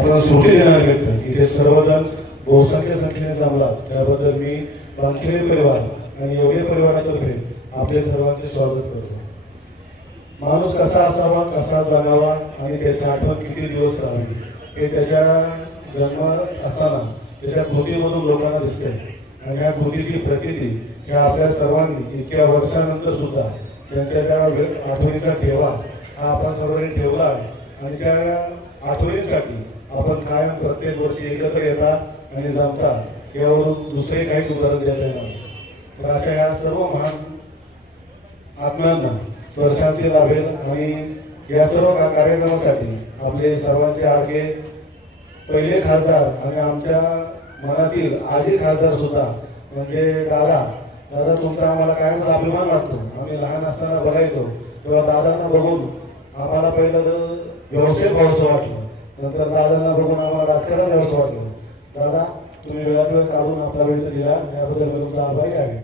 आपल्याला सुट्टी देण्यानिमित्त इथे सर्वजण बहुसंख्य संख्येने जमला. त्याबद्दल मी वानखेडे परिवार आणि एवढे परिवारातर्फे आपले सर्वांचे स्वागत करतो. माणूस कसा असावा कसा जगावा आणि त्याची आठवण किती दिवस राहावी हे त्याच्या जन्म असताना त्याच्या कृतीमधून लोकांना दिसते आणि या कृतीची प्रसिद्धी या आपल्या सर्वांनी इतक्या वर्षानंतर सुद्धा त्यांच्या त्या आठवणीचा ठेवा हा आपण सर्वांनी ठेवला आहे. आणि त्या आठवणीसाठी प्रत्येक एकत्र येतात आणि जमतात यावरून दुसरे काही उदाहरण देता येणार तर अशा या सर्व महान आत्म्यांना प्रशांती लाभेल आणि या सर्व कार्यक्रमासाठी आपले सर्वांचे आडके पहिले खासदार आणि आमच्या मनातील आधी खासदार सुद्धा म्हणजे दादा. दादा तुमचा आम्हाला कायमच अभिमान वाटतो. आम्ही लहान असताना बघायचो. तेव्हा दादांना बघून आम्हाला पहिलं तर व्यवस्थित व्हावंसं वाटलं. नंतर दादांना बघून आम्हाला राजकारण यावंसं वाटलं. दादा तुम्ही वेळात वेळ काढून आपला वेळ दिला. याबद्दल मी तुमचा आभारी आहे.